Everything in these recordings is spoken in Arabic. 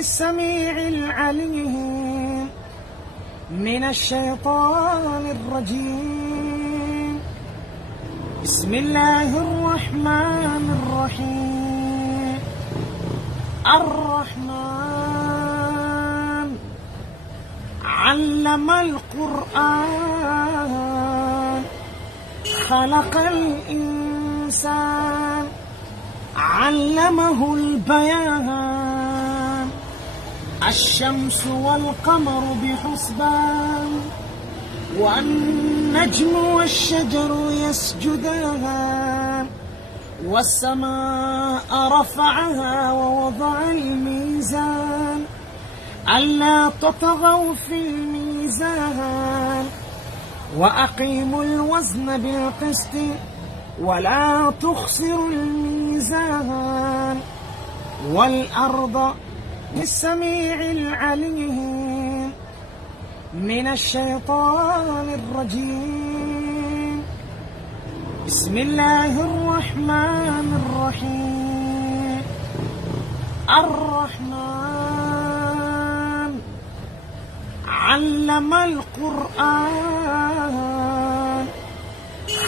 السميع العليم من الشيطان الرجيم. بسم الله الرحمن الرحيم. الرحمن علم القرآن، خلق الإنسان، علمه البيان. الشمس والقمر بحسبان، والنجم والشجر يسجدان. والسماء رفعها ووضع الميزان، ألا تطغوا في الميزان. وأقيموا الوزن بالقسط ولا تخسروا الميزان. والأرض السميع العليم من الشيطان الرجيم. بسم الله الرحمن الرحيم. الرحمن علم القرآن،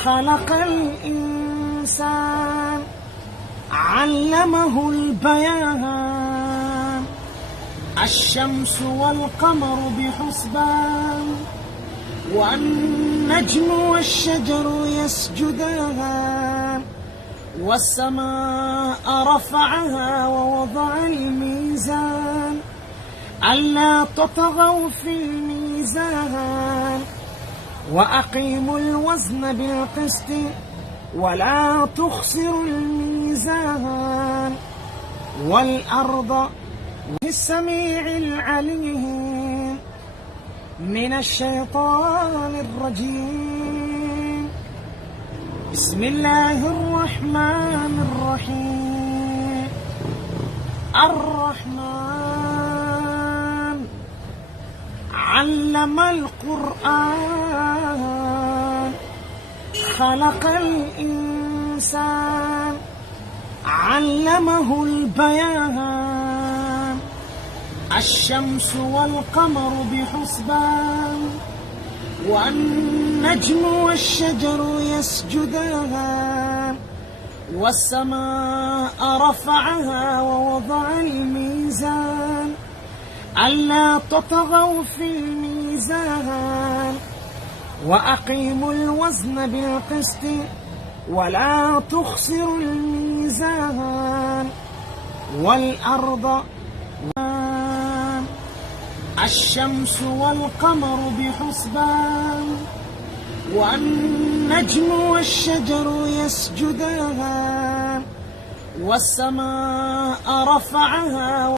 خلق الإنسان، علمه البيان. الشمس والقمر بحسبان، والنجم والشجر يسجدان. والسماء رفعها ووضع الميزان، ألا تطغوا في الميزان. وأقيموا الوزن بالقسط ولا تخسروا الميزان. والأرض السميع العليم من الشيطان الرجيم. بسم الله الرحمن الرحيم. الرحمن علم القرآن، خلق الإنسان، علمه البيان. الشمس والقمر بحسبان، والنجم والشجر يسجدان. والسماء رفعها ووضع الميزان، ألا تطغوا في الميزان. وأقيموا الوزن بالقسط ولا تخسروا الميزان. والأرض الشمس والقمر بحسبان، والنجم والشجر يسجدان. والسماء رفعها